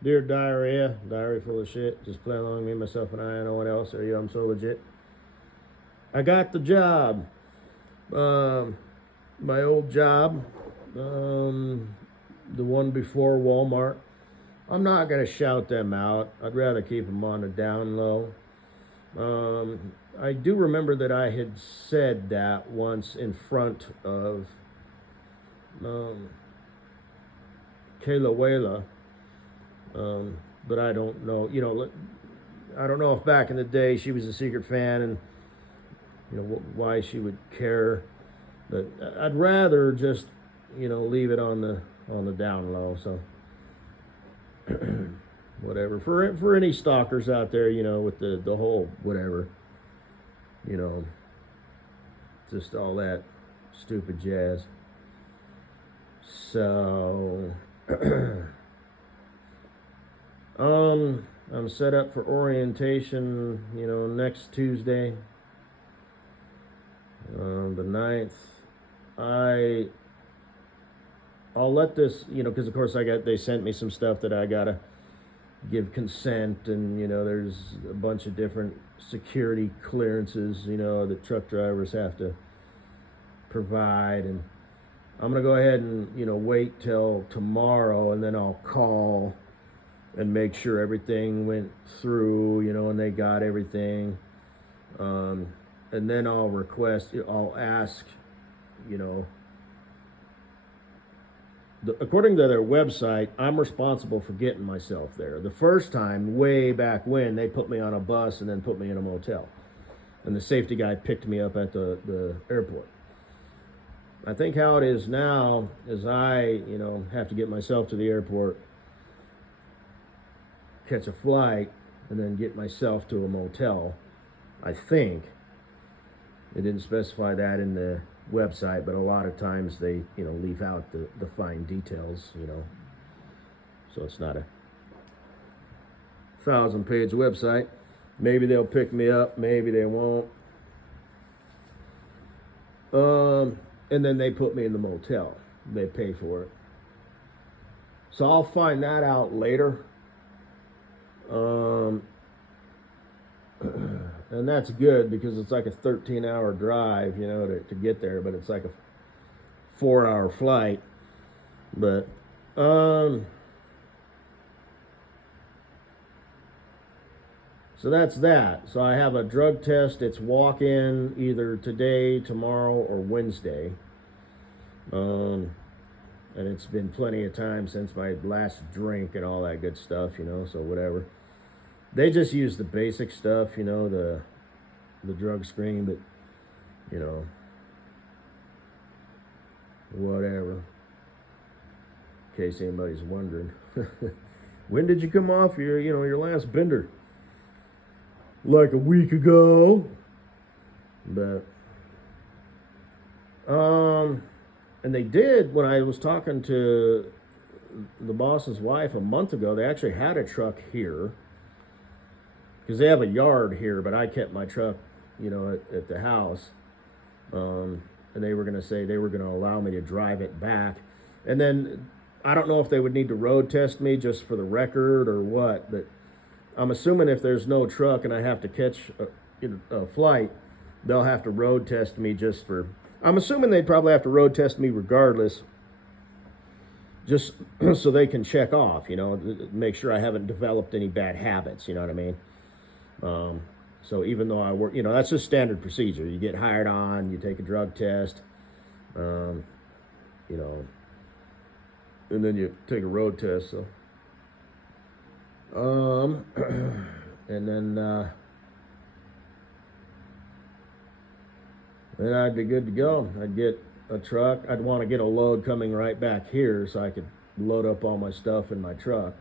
Dear Diarrhea, diary full of shit. Just play along, me, myself, and I. No one else. Are you? I'm so legit. I got the job. Um, my old job, the one before Walmart. I'm not gonna shout them out. I'd rather keep them on the down low. I do remember that I had said that once in front of um, Kayla Wela, but I don't know. I don't know if back in the day she was a secret fan and why she would care. But I'd rather just leave it on the down low. So whatever for any stalkers out there, with the whole whatever, you know, just all that stupid jazz. So I'm set up for orientation, next Tuesday, the 9th. I'll let this, because of course they sent me some stuff that I gotta give consent, and there's a bunch of different security clearances, that truck drivers have to provide, and I'm gonna go ahead and wait till tomorrow, and then I'll call and make sure everything went through, and they got everything, and then I'll ask, according to their website, I'm responsible for getting myself there. The first time, way back when, they put me on a bus and then put me in a motel. And the safety guy picked me up at the airport. I think how it is now is I, have to get myself to the airport, catch a flight, and then get myself to a motel. I think. They didn't specify that in the website, but a lot of times they leave out the fine details, so it's not a 1,000-page website. Maybe they'll pick me up, maybe they won't. And then they put me in the motel. They pay for it, so I'll find that out later. And that's good because it's like a 13-hour drive, to get there, but it's like a 4-hour flight. But so that's that. So I have a drug test. It's walk-in either today, tomorrow, or Wednesday. And it's been plenty of time since my last drink and all that good stuff, so whatever. They just use the basic stuff, the drug screen, but whatever. In case anybody's wondering. When did you come off your last bender? Like a week ago. But and they did, when I was talking to the boss's wife a month ago, they actually had a truck here. Because they have a yard here, but I kept my truck, at the house. And they were going to say they were going to allow me to drive it back. And then I don't know if they would need to road test me just for the record or what, but I'm assuming if there's no truck and I have to catch a flight, they'll have to road test me just for. I'm assuming they'd probably have to road test me regardless, just so they can check off, make sure I haven't developed any bad habits, you know what I mean? So even though I work, that's just standard procedure. You get hired on, you take a drug test, and then you take a road test. So, and then I'd be good to go. I'd get a truck. I'd want to get a load coming right back here so I could load up all my stuff in my truck.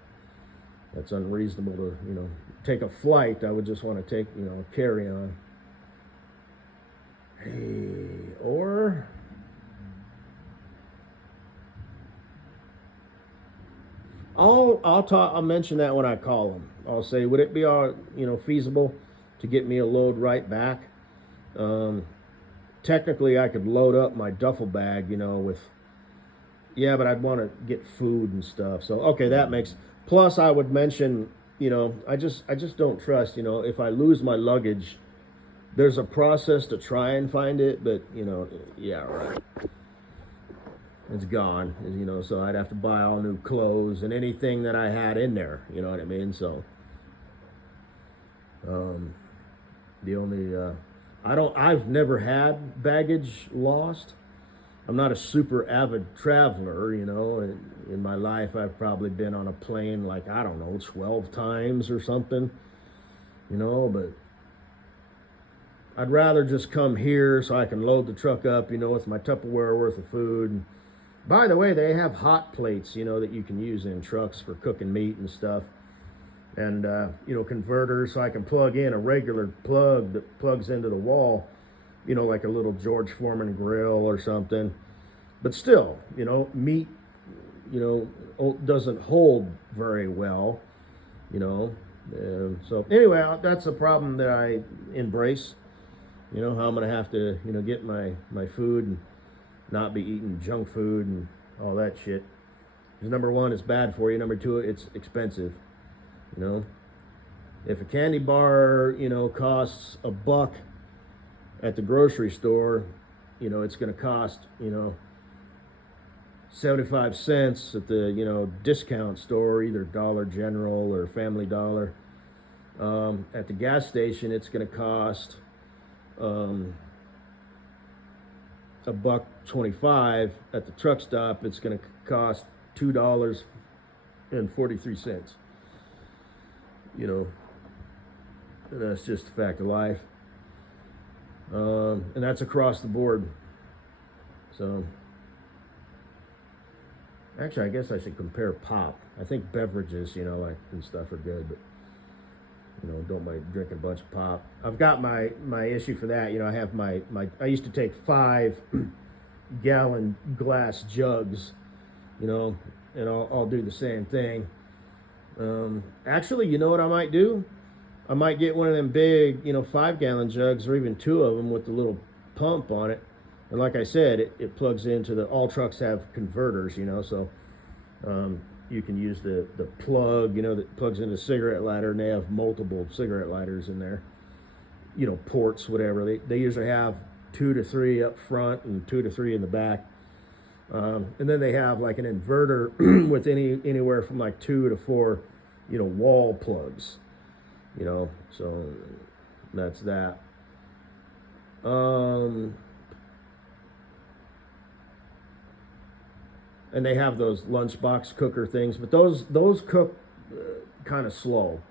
That's unreasonable to, take a flight. I would just want to take, carry on. Hey, or I'll mention that when I call them. I'll say, would it be feasible to get me a load right back? Technically, I could load up my duffel bag, with Yeah, but I'd want to get food and stuff. So okay, that makes. Plus, I would mention, I just don't trust. If I lose my luggage, there's a process to try and find it, but yeah, right. It's gone. So I'd have to buy all new clothes and anything that I had in there. You know what I mean? So, the only I've never had baggage lost. I'm not a super avid traveler, In my life, I've probably been on a plane like, I don't know, 12 times or something, but I'd rather just come here so I can load the truck up, with my Tupperware worth of food. And by the way, they have hot plates, that you can use in trucks for cooking meat and stuff. And, converters so I can plug in a regular plug that plugs into the wall, like a little George Foreman grill or something. But still, meat, doesn't hold very well, So anyway, that's a problem that I embrace, how I'm going to have to, get my food and not be eating junk food and all that shit. Because number one, it's bad for you. Number two, it's expensive, If a candy bar, costs $1 at the grocery store, it's going to cost, 75 cents at the, discount store, either Dollar General or Family Dollar. At the gas station, it's going to cost $1.25. At the truck stop, it's going to cost $2.43. And that's just a fact of life. And that's across the board. So, actually, I guess I should compare pop. I think beverages, like and stuff are good, but don't mind drinking a bunch of pop. I've got my issue for that. I have my I used to take 5-gallon glass jugs, and I'll do the same thing. Actually, you know what I might do? I might get one of them big, 5-gallon jugs or even 2 of them with the little pump on it. And like I said, it plugs into all trucks have converters, so you can use the plug, that plugs into a cigarette lighter, and they have multiple cigarette lighters in there, ports, whatever. They usually have 2 to 3 up front and 2 to 3 in the back. And then they have like an inverter with anywhere from like 2 to 4, wall plugs, so that's that. And they have those lunchbox cooker things, but those cook kind of slow.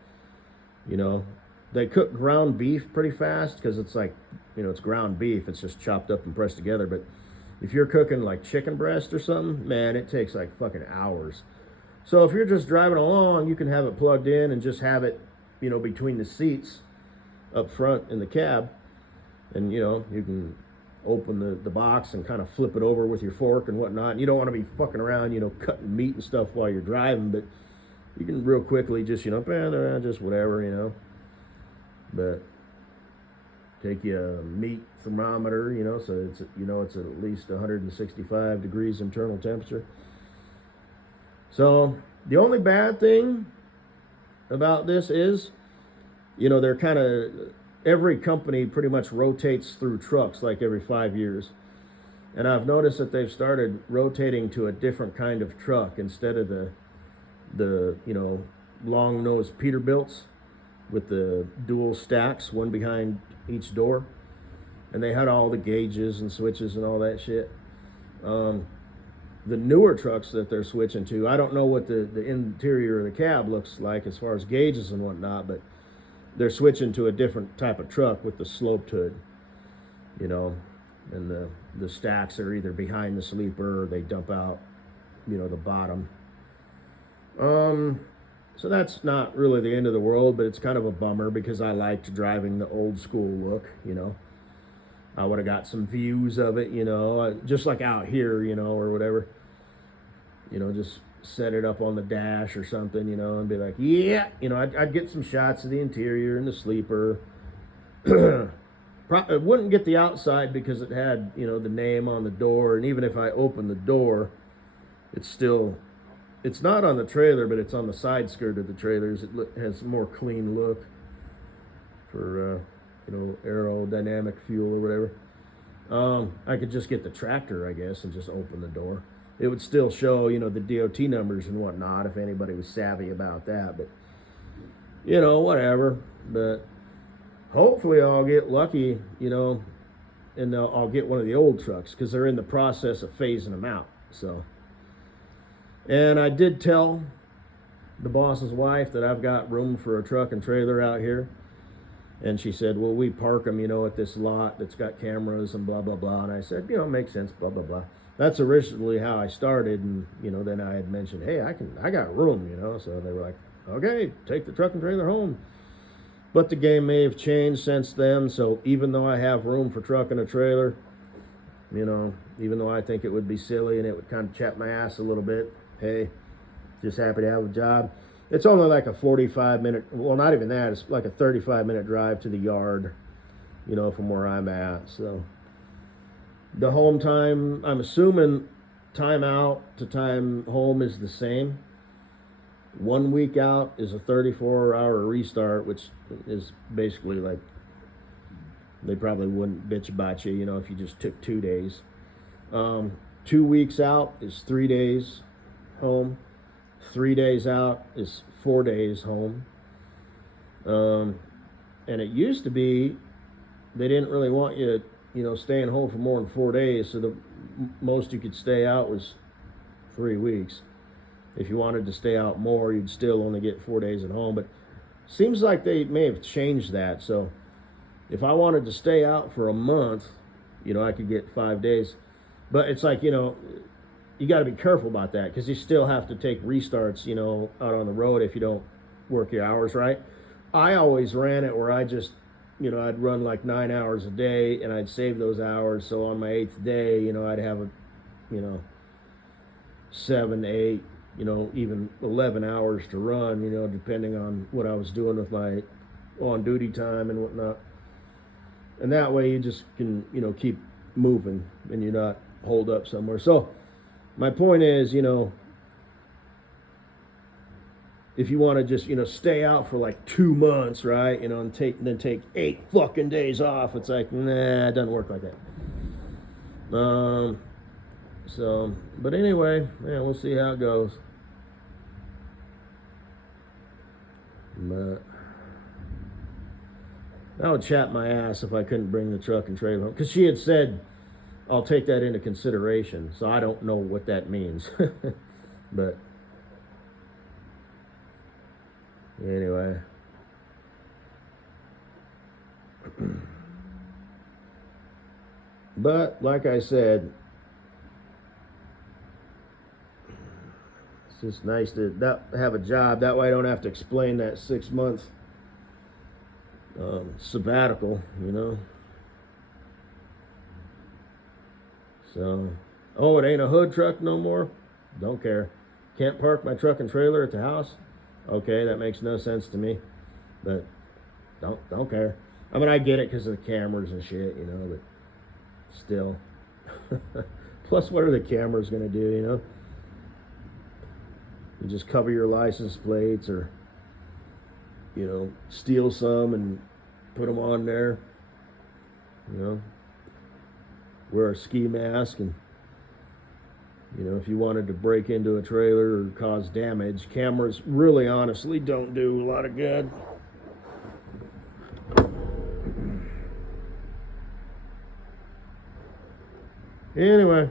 They cook ground beef pretty fast because it's like, it's ground beef. It's just chopped up and pressed together. But if you're cooking like chicken breast or something, man, it takes like fucking hours. So if you're just driving along, you can have it plugged in and just have it, between the seats up front in the cab. And, you can open the box and kind of flip it over with your fork and whatnot. And you don't want to be fucking around, cutting meat and stuff while you're driving, but you can real quickly just, just whatever, But take you a meat thermometer, so it's, it's at least 165 degrees internal temperature. So the only bad thing about this is, they're kind of, every company pretty much rotates through trucks like every 5 years. And I've noticed that they've started rotating to a different kind of truck instead of the long nosed Peterbilts with the dual stacks, one behind each door. And they had all the gauges and switches and all that shit. The newer trucks that they're switching to, I don't know what the interior of the cab looks like as far as gauges and whatnot, but they're switching to a different type of truck with the sloped hood, and the stacks are either behind the sleeper or they dump out, the bottom. So that's not really the end of the world, but it's kind of a bummer because I liked driving the old school look, I would have got some views of it, just like out here, or whatever, just set it up on the dash or something, and be like, yeah, I'd get some shots of the interior and the sleeper. It wouldn't get the outside because it had, the name on the door. And even if I opened the door, it's still, it's not on the trailer, but it's on the side skirt of the trailers. It has a more clean look for, aerodynamic fuel or whatever. I could just get the tractor, I guess, and just open the door. It would still show, the DOT numbers and whatnot if anybody was savvy about that. But, whatever. But hopefully I'll get lucky, and I'll get one of the old trucks because they're in the process of phasing them out. So, and I did tell the boss's wife that I've got room for a truck and trailer out here. And she said, well, we park them, at this lot that's got cameras and blah, blah, blah. And I said, it makes sense, blah, blah, blah. That's originally how I started. And, then I had mentioned, hey, I got room, So they were like, okay, take the truck and trailer home. But the game may have changed since then. So even though I have room for truck and a trailer, even though I think it would be silly and it would kind of chap my ass a little bit, hey, just happy to have a job. It's only like a 45-minute, well, not even that. It's like a 35-minute drive to the yard, from where I'm at. So the home time, I'm assuming time out to time home is the same. 1 week out is a 34-hour restart, which is basically like, they probably wouldn't bitch about you, if you just took 2 days. 2 weeks out is 3 days home. 3 days out is 4 days home. And it used to be they didn't really want you, staying home for more than 4 days. So the most you could stay out was 3 weeks. If you wanted to stay out more, you'd still only get 4 days at home. But seems like they may have changed that. So if I wanted to stay out for a month, I could get 5 days. But it's like, you got to be careful about that because you still have to take restarts, out on the road if you don't work your hours right. I always ran it where I just, I'd run like 9 hours a day and I'd save those hours. So on my 8th day, I'd have a, 7, 8, even 11 hours to run, depending on what I was doing with my on duty time and whatnot. And that way you just can, keep moving and you're not holed up somewhere. So my point is, if you want to just, stay out for like 2 months, right, and then take 8 fucking days off, it's like, nah, it doesn't work like that. But anyway, we'll see how it goes. But that would chap my ass if I couldn't bring the truck and trailer home. Because she had said, I'll take that into consideration. So I don't know what that means. But anyway. But like I said, it's just nice to have a job. That way I don't have to explain that 6 month sabbatical, So, oh, it ain't a hood truck no more? Don't care. Can't park my truck and trailer at the house? Okay, that makes no sense to me. But don't care. I mean, I get it because of the cameras and shit, but still. Plus, what are the cameras going to do, You just cover your license plates or, steal some and put them on there, wear a ski mask and, if you wanted to break into a trailer or cause damage, cameras really honestly don't do a lot of good. Anyway.